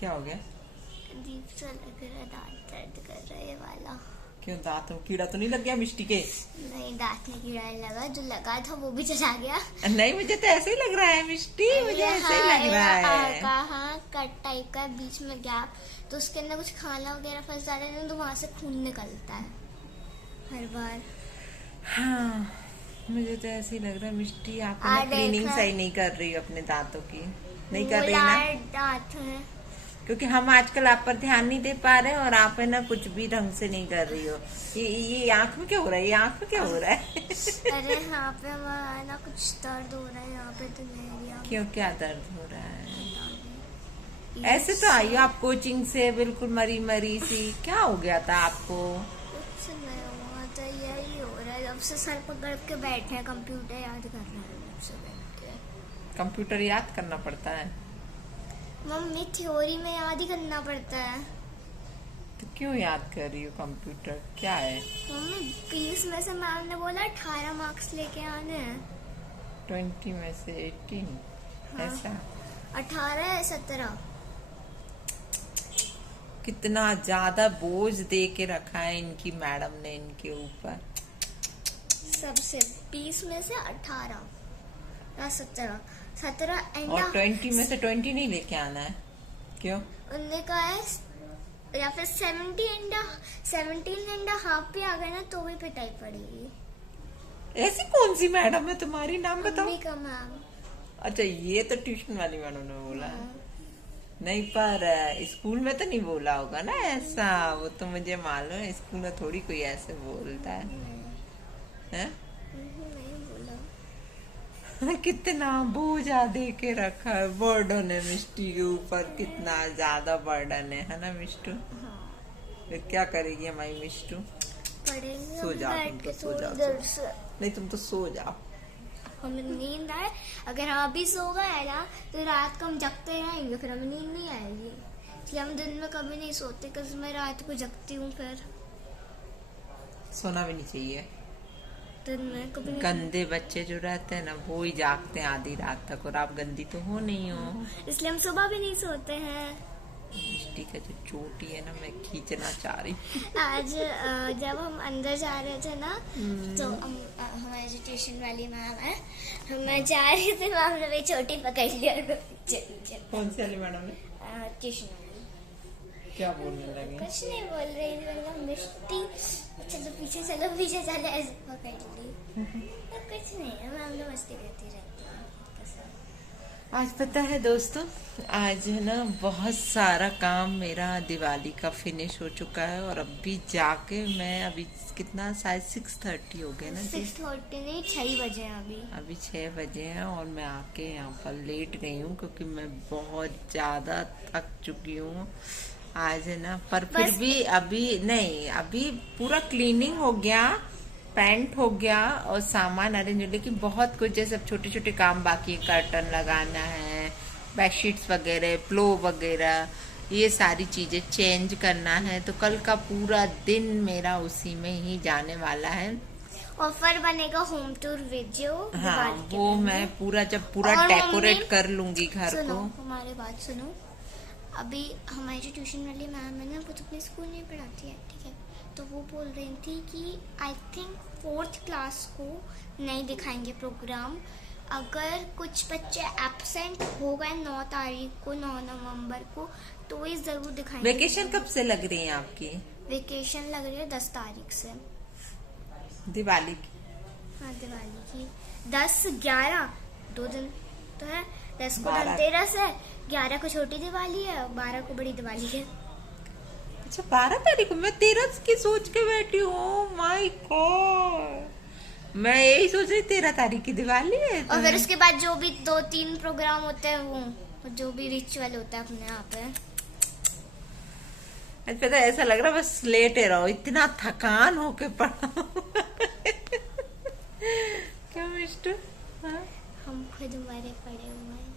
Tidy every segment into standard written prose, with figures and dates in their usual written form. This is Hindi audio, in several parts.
क्या हो गया? अजीब सा लग रहा है, दांत दर्द कर रहा है ये वाला। क्यों, दांत में कीड़ा तो नहीं लग गया मिष्टी के? नहीं, दांत में कीड़ा नहीं लगा, जो लगा था वो भी चला गया। नहीं, मुझे तो ऐसे ही लग रहा है मिष्टी, मुझे ऐसे ही लग रहा है। कहाँ कट टाइप का बीच में गैप, तो उसके अंदर कुछ खाना वगैरह फंस जाता है तो वहां से खून निकलता है हर बार। हाँ, मुझे तो ऐसे ही लग रहा है मिष्टी, आप ना क्लीनिंग सही नहीं कर रही हो अपने दांतों की। नहीं कर रही ना? दांत है क्योंकि हम आजकल आप पर ध्यान नहीं दे पा रहे हैं और आप है ना कुछ भी ढंग से नहीं कर रही हो। ये आंख में क्या हो रहा है? ये आंख में क्या हो रहा है? अरे यहाँ पे हमारा ना कुछ दर्द हो रहा है, यहाँ पे तो नहीं। क्यों, क्या दर्द हो रहा है? ऐसे तो आई हो आप कोचिंग से बिल्कुल मरी मरी सी, क्या हो गया था आपको? कुछ नहीं हुआ था, यही हो रहा है, जब से सर पकड़ के बैठे हैं, कंप्यूटर याद कर रहे हैं जब से बैठ के। कंप्यूटर याद करना पड़ता है? मम्मी, थ्योरी में याद ही करना पड़ता है। तो क्यों याद कर रही हो कंप्यूटर, क्या है? मम्मी, 20 में से मैम ने बोला 18 मार्क्स लेके आने हैं। 20 में से 18? हाँ। ऐसा 18 है 17। कितना ज्यादा बोझ दे के रखा है इनकी मैडम ने इनके ऊपर। सबसे 20 में से 18 या 17 और 20 में से 20 नहीं लेके आना है? क्यों? उनने कहा है, या फिर 17 एंड हाफ भी आ गए ना तो भी पिटाई पड़ेगी। ऐसी कौन सी मैडम है तुम्हारी, नाम बताओ। मम्मी का मैम। अच्छा, ये तो ट्यूशन वाली मैडम ने बोला। हाँ। नहीं, पर स्कूल में तो नहीं बोला होगा ना ऐसा, वो तो मुझे मालूम है, स्कूल में थोड़ी कोई ऐसे बोलता है, हैं? नहीं बोला। कितना बोझा दे के रखा है, बर्डन है मिष्टी के ऊपर, कितना ज्यादा बर्डन है ना मिष्टू? हाँ। फिर क्या करेगी हमारी मिष्टू? पढ़ेंगे, सो जाओ तुम तो, सो जाओ। नहीं, तुम तो सो जाओ। हमें नींद आए, अगर हम अभी सो गए ना तो रात को हम जगते रहेंगे, फिर हमें नींद नहीं आएगी। इसलिए हम दिन में कभी नहीं सोते, क्योंकि मैं रात को जगती हूँ, फिर सोना भी नहीं चाहिए। दिन में कभी नहीं। गंदे बच्चे जो रहते हैं ना वो ही जागते हैं आधी रात तक, और आप गंदी तो हो नहीं हो, इसलिए हम सुबह भी नहीं सोते हैं। मिष्टी का जो चोटी है ना, मैं खींचना चाह रही। आज जब हम अंदर जा रहे थे ना, तो हमारी जो ट्यूशन वाली मैम है, हम जा रहे थे, मैम ने मेरी चोटी पकड़ लिया। कौन सी वाली मैडम ने? ट्यूशन वाली। क्या बोलने लगे? कुछ नहीं बोल रही थी, मतलब मिष्टी चलो पीछे चले, ऐसे पकड़ ली। तो कुछ नहीं है, मैम ने मस्ती करती रहती है। आज पता है दोस्तों, आज है ना बहुत सारा काम मेरा दिवाली का फिनिश हो चुका है, और अभी जाके मैं अभी कितना, शायद 6:30 हो गए ना? 6:30 नहीं, 6 बजे हैं अभी 6 बजे हैं, और मैं आके यहाँ पर लेट गई हूँ क्योंकि मैं बहुत ज्यादा थक चुकी हूँ आज है ना। पर फिर भी अभी नहीं, अभी पूरा क्लीनिंग हो गया, पेंट हो गया, और सामान अरेंज, लेकिन बहुत कुछ जैसे छोटे छोटे काम बाकी है, कर्टन लगाना है, बेडशीट्स वगैरह, प्लो वगैरह, ये सारी चीजें चेंज करना है। तो कल का पूरा दिन मेरा उसी में ही जाने वाला है। और फिर बनेगा होम टूर वीडियो। हाँ, वो मैं पूरा जब पूरा डेकोरेट कर लूंगी घर को। हमारी बात सुनो, अभी हमारी जो ट्यूशन वाली मैम है ना, वो तो अपने स्कूल में पढ़ाती है, ठीक है? तो वो बोल रही थी कि आई थिंक 4th क्लास को नहीं दिखाएंगे प्रोग्राम, अगर कुछ बच्चे एब्सेंट हो गए 9 तारीख को, 9 नवंबर को, तो ये जरूर दिखाएंगे। वेकेशन कब से लग रही है आपकी? वेकेशन लग रही है 10 तारीख से, दिवाली की। हाँ, दिवाली की 10, 11 2 दिन तो है। 10 को धनतेरस है, 11 को छोटी दिवाली है, 12 को बड़ी दिवाली है। अच्छा, 12 तारीख को? मैं 13 की सोच के बैठी हूँ। माय गॉड, मैं यही सोच रही 13 तारीख की दिवाली है। और फिर उसके बाद जो भी 2-3 प्रोग्राम होते हैं, वो जो भी रिचुअल होता है अपने यहाँ पे। आज पता है, ऐसा लग रहा है बस लेटे रहो, इतना थकान होके पड़ा। क्या मिस्टर? हाँ? हम खुद मरे पड़े हुए हैं।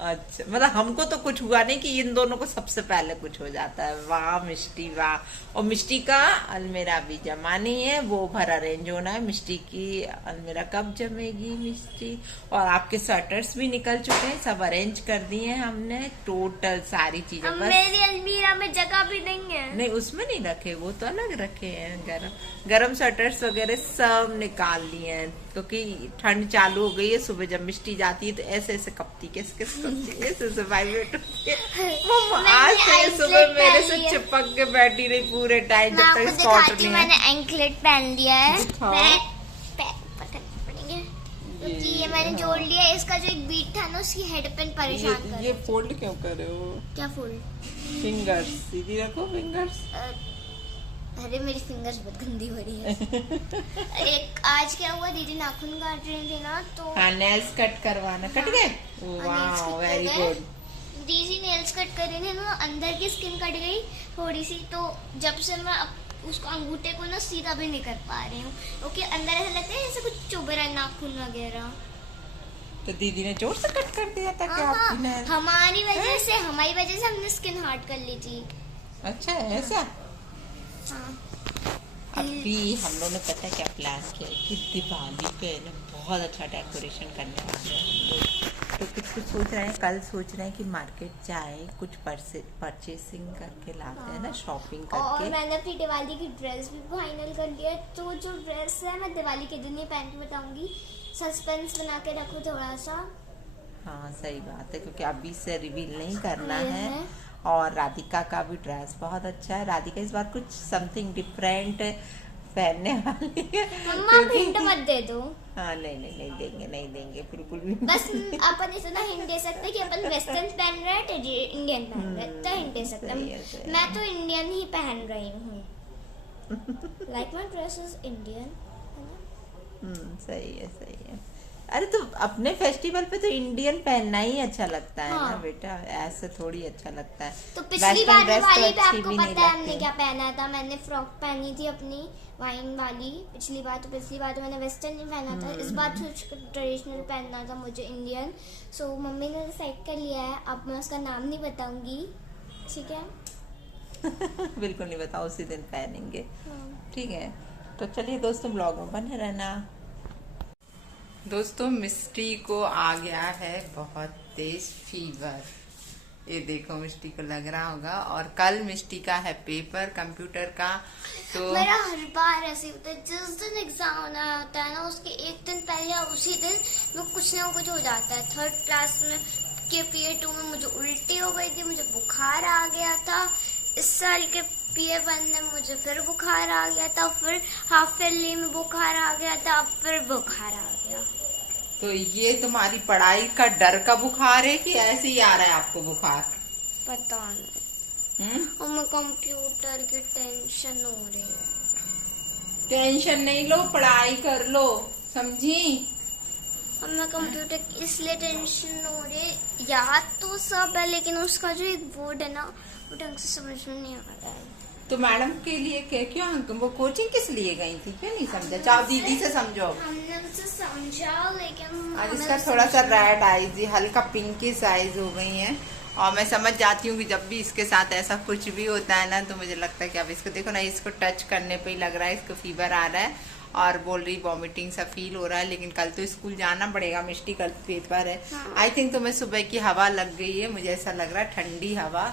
अच्छा, मतलब हमको तो कुछ हुआ नहीं कि इन दोनों को सबसे पहले कुछ हो जाता है। वाह मिष्टी वाह। और मिष्टी का अलमीरा भी जमा नहीं है, वो भर अरेंज होना है। मिष्टी की अलमीरा कब जमेगी मिष्टी? और आपके स्वेटर्स भी निकल चुके हैं, सब अरेंज कर दिए हैं हमने, टोटल सारी चीजें। अब बस मेरी अलमीरा में जगह भी नहीं है। नहीं, उसमें नहीं रखे, वो तो अलग रखे हैं। गरम गरम स्वेटर्स वगैरह सब निकाल लिए हैं, क्योंकि ठंड चालू हो गई है। सुबह जब मिष्टी जाती है तो ऐसे ऐसे कपती, किस किस कपती, ऐसे ऐसे वाइब्रेट होती है। मम्मा आज से सुबह मेरे से चिपक के बैठी रही पूरे टाइम जब तक इसका ऑर्डर नहीं मैंने एंकलेट पहन लिया है। दिखाओ। मैंने पकड़ने पड़ेंगे क्योंकि ये मैंने जोड़ लिया है। इसका जो एक बीट था ना, उसकी हेड पेन परेशान कर ये फोल्ड क्यों कर रहे हो? क्या फोल्ड? फिंगर्स सीधी रखो, फिंगर्स। अरे मेरी फिंगर्स बहुत गंदी हो रही है। एक आज क्या हुआ, दीदी नाखून काट रही थी ना, तो हाँ, नेल्स कट करवाना। कट गए? वाह वेरी गुड। दीदी नेल्स कट कर रही थी ना, अंदर की स्किन कट गई थोड़ी सी, तो जब से मैं उसको अंगूठे को ना सीधा भी नहीं कर पा रही हूँ, क्योंकि अंदर ऐसा लगता है जैसे कुछ चुभ रहा है, नाखून वगैरह। तो दीदी ने जोर से कट कर दिया था क्या आपकी नेल? हमारी वजह से हमने स्किन हार्ड कर ली थी। अच्छा ऐसा। हाँ। अभी हम लोगों ने पता है क्या प्लान किया है कि दिवाली पे ना बहुत अच्छा डेकोरेशन करने वाले हैं हम लोग। तो कुछ सोच रहे हैं, कल सोच रहे हैं कि मार्केट जाए, कुछ परचेसिंग करके लाते हैं ना, शॉपिंग और करके। मैंने अपनी दिवाली की ड्रेस भी फाइनल कर लिया है, तो जो ड्रेस है मैं दिवाली के दिन ही पहन के बताऊंगी। सस्पेंस बना के रखो थोड़ा सा। हाँ सही बात है, क्योंकि अभी से रिवील नहीं करना ये है। और राधिका का भी ड्रेस बहुत अच्छा है। राधिका इस बार कुछ समथिंग डिफरेंट पहनने वाली है। मम्मा आप हिंट मत दे दो। हाँ नहीं देंगे, नहीं देंगे बिल्कुल भी। बस अपन इतना हिंट दे सकते हैं कि अपन वेस्टर्न पहन रहे हैं, इंडियन पहन रहे हैं, तो हिंट दे सकते सही है, हैं। सही है। मैं तो इंडियन ही पहन रही हूँ। Like my dress is Indian. सही है। अरे तो अपने फेस्टिवल पे तो इंडियन पहनना ही अच्छा लगता है ना बेटा, ऐसे थोड़ी अच्छा लगता है। तो पिछली बार दिवाली पे आपको भी पता नहीं है हमने लगती। क्या पहना था? मैंने फ्रॉक पहनी थी अपनी वाइन वाली। पिछली बार तो मैंने वेस्टर्न ही पहना था। इस बार कुछ ट्रेडिशनल पहनना था मुझे, इंडियन। सो मम्मी ने डिसाइड कर लिया है। अब मैं उसका नाम नहीं बताऊंगी, ठीक है? बिल्कुल नहीं बताओ, उसी दिन पहनेंगे। हाँ। ठीक है, तो चलिए दोस्तों ब्लॉग में बने रहना। दोस्तों मिष्टी को आ गया है बहुत तेज फीवर, ये देखो मिष्टी को लग रहा होगा। और कल मिष्टी का है पेपर कंप्यूटर का। तो मेरा हर बार ऐसे होता है, जिस दिन एग्जाम होता है ना, उसके एक दिन पहले या उसी दिन में कुछ ना कुछ हो जाता है। थर्ड क्लास में के पीए 2 में मुझे उल्टी हो गई थी, मुझे बुखार आ गया था। इस साल के पीए 1 में मुझे फिर बुखार आ गया था, फिर हाफ ईयरली में बुखार आ गया था, अब फिर बुखार आ गया। तो ये तुम्हारी पढ़ाई का डर का बुखार है कि ऐसे ही आ रहा है आपको बुखार? पता नहीं। और मैं कंप्यूटर की टेंशन हो रही है। टेंशन नहीं लो, पढ़ाई कर लो, समझी? अब मैं कंप्यूटर की इसलिए टेंशन हो रही, याद तो सब है, लेकिन उसका जो एक वर्ड है ना, वो ढंग से समझ में नहीं आ रहा है। तो मैडम के लिए क्यों वो कोचिंग किस लिए गई थी, क्यों नहीं समझा? चाहो दीदी से समझो। हमने उसे समझा, लेकिन आज इसका थोड़ा सा रेड आईज, हल्का पिंकिश आईज हो गई है। और मैं समझ जाती हूँ कि जब भी इसके साथ ऐसा कुछ भी होता है ना, तो मुझे लगता है कि अब इसको देखो ना, इसको टच करने पे ही लग रहा है इसको फीवर आ रहा है और बोल रही वॉमिटिंग सा फील हो रहा है। लेकिन कल तो स्कूल जाना पड़ेगा मिष्टी, कल पेपर है। आई थिंक तुम्हें सुबह की हवा लग गई है, मुझे ऐसा लग रहा है, ठंडी हवा।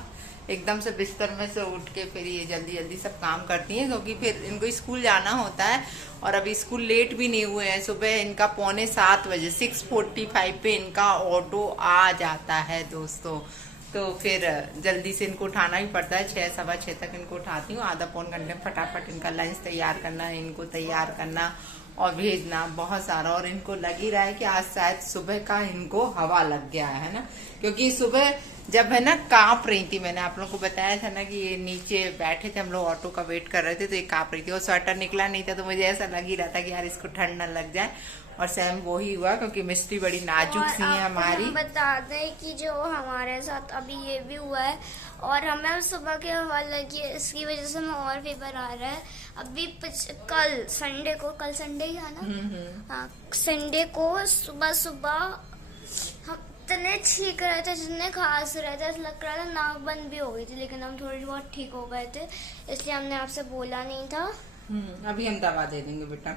एकदम से बिस्तर में से उठ के फिर ये जल्दी जल्दी सब काम करती हैं, क्योंकि फिर इनको स्कूल जाना होता है। और अभी स्कूल लेट भी नहीं हुए हैं, सुबह इनका 6:45 बजे 6:45 पे इनका ऑटो आ जाता है दोस्तों। तो फिर जल्दी से इनको उठाना भी पड़ता है, 6 सवा 6 तक इनको उठाती हूँ। आधा पौन घंटे में फटाफट इनका लंच तैयार करना है, इनको तैयार करना और भेजना बहुत सारा। और इनको लग ही रहा है कि आज शायद सुबह का इनको हवा लग गया है ना, क्योंकि सुबह जब है ना कांप रही थी, मैंने आप लोगों को बताया था ना कि ये नीचे बैठे थे हम लोग, ऑटो का वेट कर रहे थे, तो ये कांप रही थी और स्वेटर निकला नहीं था, तो मुझे ऐसा लग ही रहा था कि यार इसको ठंड न लग जाए। और सेम वो ही हुआ, क्योंकि मिष्टी बड़ी नाजुक सी है हमारी। बता दें कि जो हमारे साथ अभी ये भी हुआ है और हमें सुबह के हवा लगी है, इसकी वजह से हमें और फीवर आ रहा है। अभी कल संडे को, कल संडे ही है ना, हाँ संडे को सुबह सुबह हम इतने छींक रहे थे, जितने खांस रहे थे, ऐसा लग रहा था नाक बंद भी हो गई थी, लेकिन हम थोड़ी बहुत ठीक हो गए थे, इसलिए हमने आपसे बोला नहीं था। अभी हम दवा दे देंगे बेटा,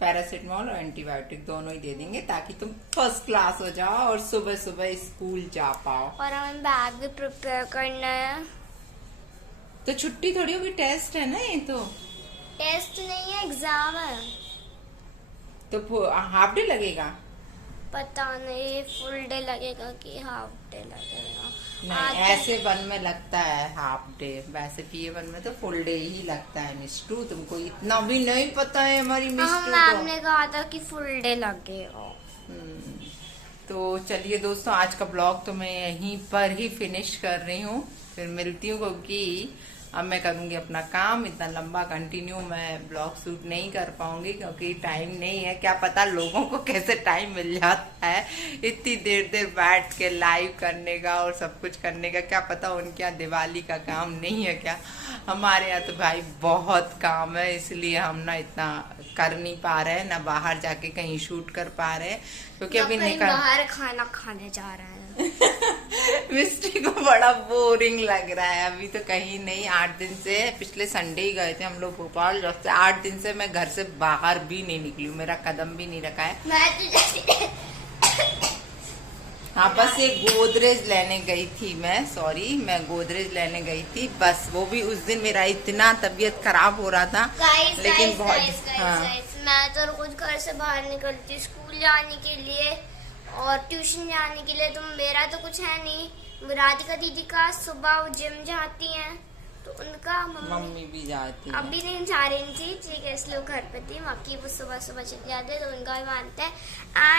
पैरासिटामोल और एंटीबायोटिक दोनों ही दे देंगे, ताकि तुम फर्स्ट क्लास हो जाओ और सुबह सुबह स्कूल जा पाओ। और हमें बैग भी प्रिपेयर करना है। तो छुट्टी थोड़ी होगी, टेस्ट है ना ये तो। टेस्ट नहीं है, एग्जाम है। तो हाफ डे लगेगा? पता नहीं फुल डे लगेगा कि हाफ डे लगेगा। नहीं, ऐसे वन में लगता है हाफ डे, वैसे पीए वन में तो फुल डे ही लगता है। मिस्टू तुमको इतना भी नहीं पता है हमारी मिस्टू मैम ने कहा था कि फुल डे लगेगा। तो चलिए दोस्तों, आज का ब्लॉग तो मैं यहीं पर ही फिनिश कर रही हूँ, फिर मिलती हूँ, क्योंकि अब मैं करूंगी अपना काम। इतना लंबा कंटिन्यू मैं ब्लॉग शूट नहीं कर पाऊंगी, क्योंकि टाइम नहीं है। क्या पता लोगों को कैसे टाइम मिल जाता है इतनी देर देर बैठ के लाइव करने का और सब कुछ करने का। क्या पता उनके यहाँ दिवाली का काम नहीं है क्या। हमारे यहाँ तो भाई बहुत काम है, इसलिए हम ना इतना कर नहीं पा रहे हैं, ना बाहर जाके कहीं शूट कर पा रहे हैं, क्योंकि अभी निकल बाहर खाना खाने जा रहा है। मिस्टी को बड़ा बोरिंग लग रहा है। अभी तो कहीं नहीं, 8 दिन से, पिछले संडे ही गए थे हम लोग भोपाल, जब से 8 दिन से मैं घर से बाहर भी नहीं निकली हूँ, मेरा कदम भी नहीं रखा है। हाँ, बस एक गोदरेज लेने गई थी मैं गोदरेज लेने गई थी बस। वो भी उस दिन मेरा इतना तबीयत खराब हो रहा था, लेकिन बहुत। हाँ, मैं तो रोज घर से बाहर निकलती स्कूल जाने के लिए और ट्यूशन जाने के लिए, तो मेरा तो कुछ है नहीं। राधिका दीदी का सुबह वो जिम जाती हैं, तो उनका मम्मी भी जाती है। अभी नहीं जा रही थी, ठीक है, इसलिए वो घर पे थी। बाकी वो सुबह सुबह चले जाते हैं, तो उनका भी मानते हैं।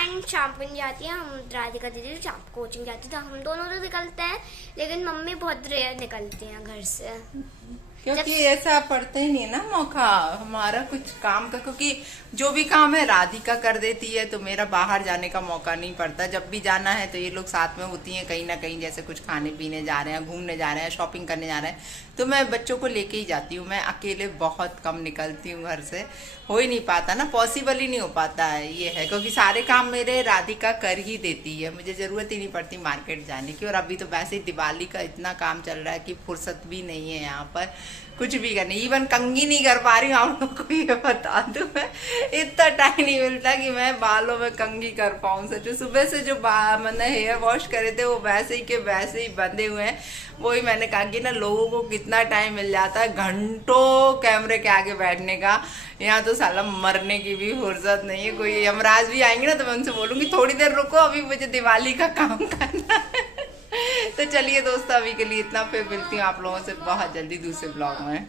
एंड शाम को नहीं जाती है, हम राधिका दीदी शाम को कोचिंग जाती है, तो हम दोनों तो निकलते हैं, लेकिन मम्मी बहुत रेयर निकलती हैं घर से, क्योंकि ऐसा पड़ता ही नहीं है ना मौका हमारा कुछ काम का। क्योंकि जो भी काम है राधिका कर देती है, तो मेरा बाहर जाने का मौका नहीं पड़ता। जब भी जाना है तो ये लोग साथ में होती हैं कहीं ना कहीं, जैसे कुछ खाने पीने जा रहे हैं, घूमने जा रहे हैं, शॉपिंग करने जा रहे हैं, तो मैं बच्चों को लेके ही जाती हूँ। मैं अकेले बहुत कम निकलती हूँ घर से, हो ही नहीं पाता ना, पॉसिबल ही नहीं हो पाता है, ये है। क्योंकि सारे काम मेरे राधिका कर ही देती है, मुझे जरूरत ही नहीं पड़ती मार्केट जाने की। और अभी तो वैसे ही दिवाली का इतना काम चल रहा है कि फुर्सत भी नहीं है यहाँ पर कुछ भी करने। इवन कंघी नहीं कर पा रही हूँ, आप लोग को ये बता दूं, मैं इतना टाइम नहीं मिलता कि मैं बालों में कंघी कर पाऊँ। सच सुबह से जो मतलब हेयर वॉश करे थे वो वैसे ही के वैसे ही बंधे हुए हैं। वही मैंने कहा कि ना लोगों को कितना टाइम मिल जाता है घंटों कैमरे के आगे बैठने का, यहाँ तो साला मरने की भी फुर्सत नहीं है। कोई यमराज भी आएंगे ना तो मैं उनसे बोलूंगी थोड़ी देर रुको, अभी मुझे दिवाली का काम करना है। तो चलिए दोस्तों, अभी के लिए इतना, फिर मिलती हूँ आप लोगों से बहुत जल्दी दूसरे ब्लॉग में।